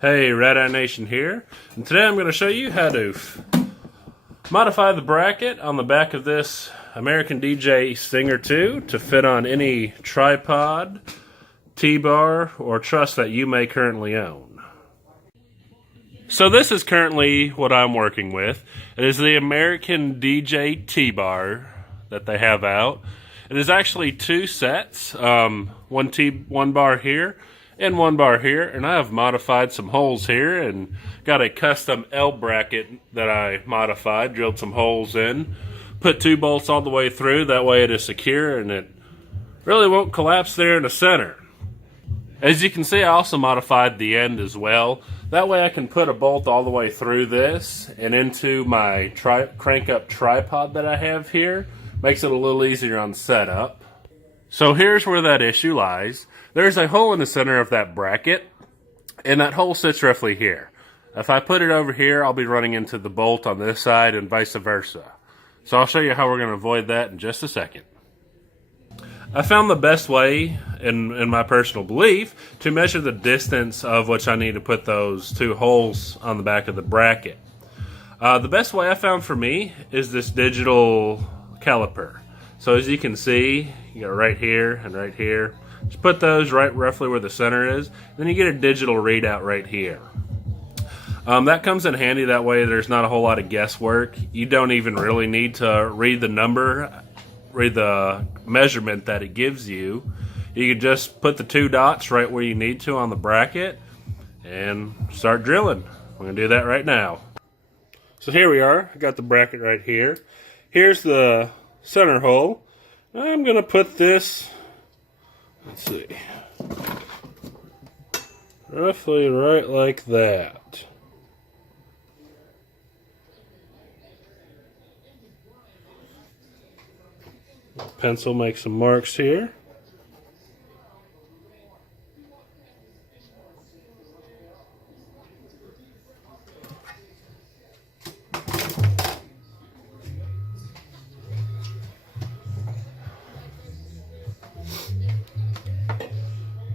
Hey, Rad-I-Nation here, and today I'm going to show you how to modify the bracket on the back of this American DJ Stinger 2 to fit on any tripod, T-bar, or truss that you may currently own. So this is currently what I'm working with. It is the American DJ T-bar that they have out. It is actually two sets, one bar here and one bar here, and I have modified some holes here and got a custom L bracket that I modified, drilled some holes in, put two bolts all the way through, that way it is secure and it really won't collapse there in the center. As you can see, I also modified the end as well. That way I can put a bolt all the way through this and into my crank up tripod that I have here. Makes it a little easier on setup. So here's where that issue lies. There's a hole in the center of that bracket, and that hole sits roughly here. If I put it over here, I'll be running into the bolt on this side and vice versa. So I'll show you how we're going to avoid that in just a second. I found the best way, in my personal belief, to measure the distance of which I need to put those two holes on the back of the bracket. The best way I found for me is this digital caliper. So as you can see, you go right here and right here. Just put those right roughly where the center is. Then you get a digital readout right here. That comes in handy. That way there's not a whole lot of guesswork. You don't even really need to read the number, read the measurement that it gives you. You can just put the two dots right where you need to on the bracket and start drilling. We're going to do that right now. So here we are. I got the bracket right here. Here's the center hole. I'm going to put this, let's see, roughly right like that. Pencil makes some marks here.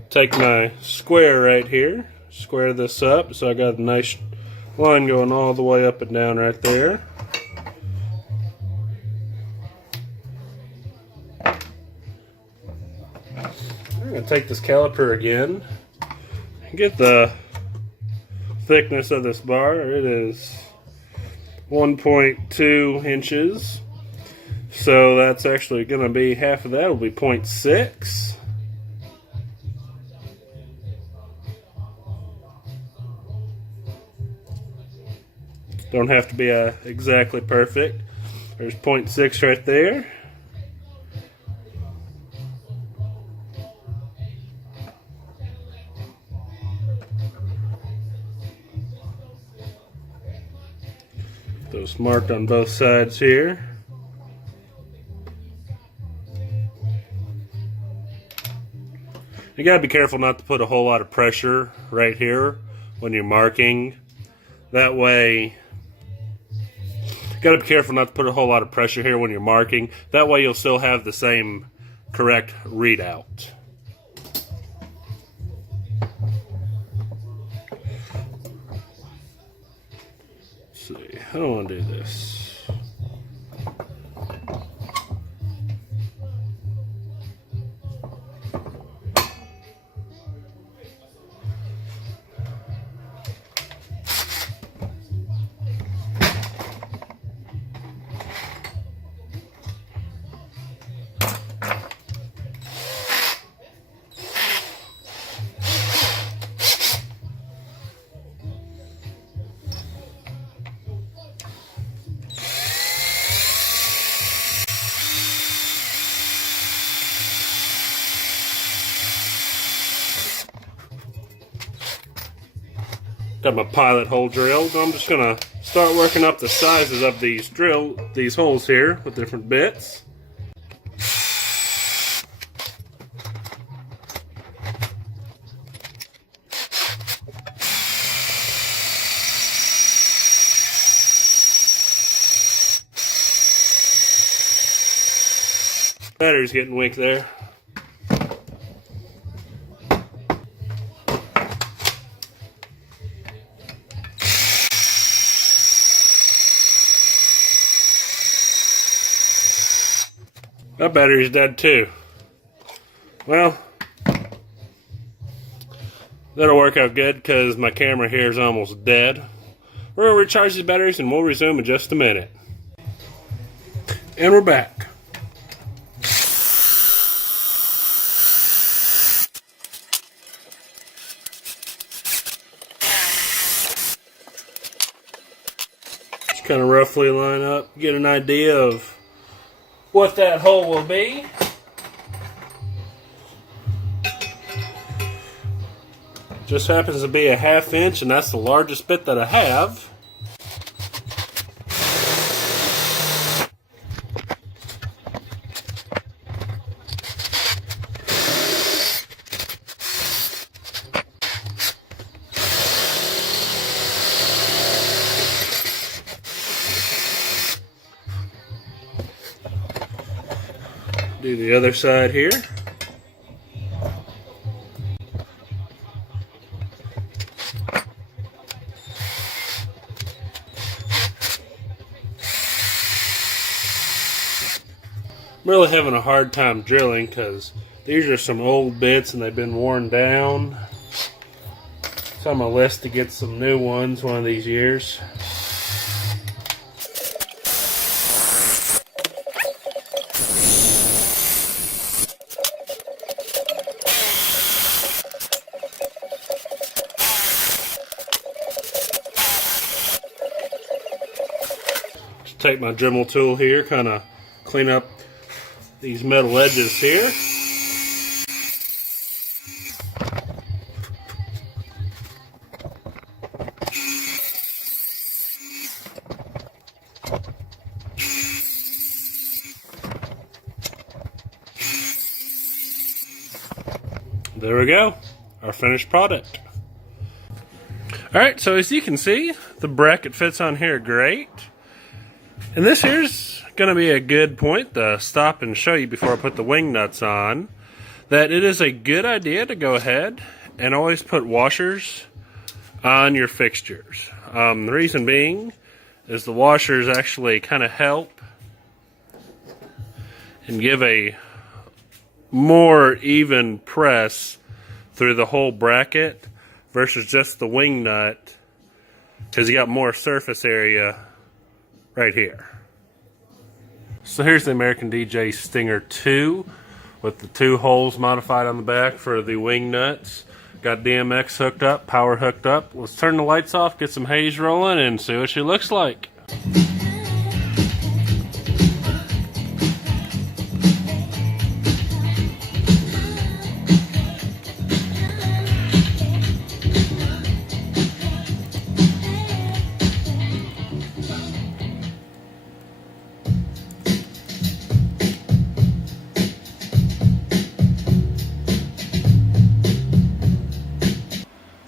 Take my square right here, square this up so I got a nice line going all the way up and down right there. I'm going to take this caliper again and get the thickness of this bar. It is 1.2 inches, so that's actually going to be half of that. It'll be 0.6. Don't have to be exactly perfect. There's 0.6 right there. Those marked on both sides here. You gotta be careful not to put a whole lot of pressure right here when you're marking. That way, gotta be careful not to put a whole lot of pressure here when you're marking. That way you'll still have the same correct readout. Let's see, I don't want to do this. Got my pilot hole drilled. I'm just gonna start working up the sizes of these holes here with different bits. Battery's getting weak there. That battery's dead too. Well, that'll work out good because my camera here is almost dead. We're going to recharge these batteries and we'll resume in just a minute. And we're back. Just kind of roughly line up, get an idea of what that hole will be. Just happens to be a 1/2 inch, and that's the largest bit that I have. Do the other side here. I'm really having a hard time drilling because these are some old bits and they've been worn down. It's on my list to get some new ones one of these years. Just take my Dremel tool here, kind of clean up these metal edges here. There we go, our finished product. Alright, so as you can see, the bracket fits on here great. And this here's going to be a good point to stop and show you before I put the wing nuts on, that it is a good idea to go ahead and always put washers on your fixtures. The reason being is the washers actually kind of help and give a more even press through the whole bracket versus just the wing nut, because you got more surface area right here. So here's the American DJ Stinger 2 with the 2 holes modified on the back for the wing nuts. Got DMX hooked up, power hooked up. Let's turn the lights off, get some haze rolling, and see what she looks like.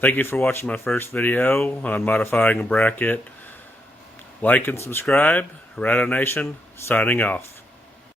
Thank you for watching my first video on modifying a bracket. Like and subscribe. Rad-I-Nation signing off.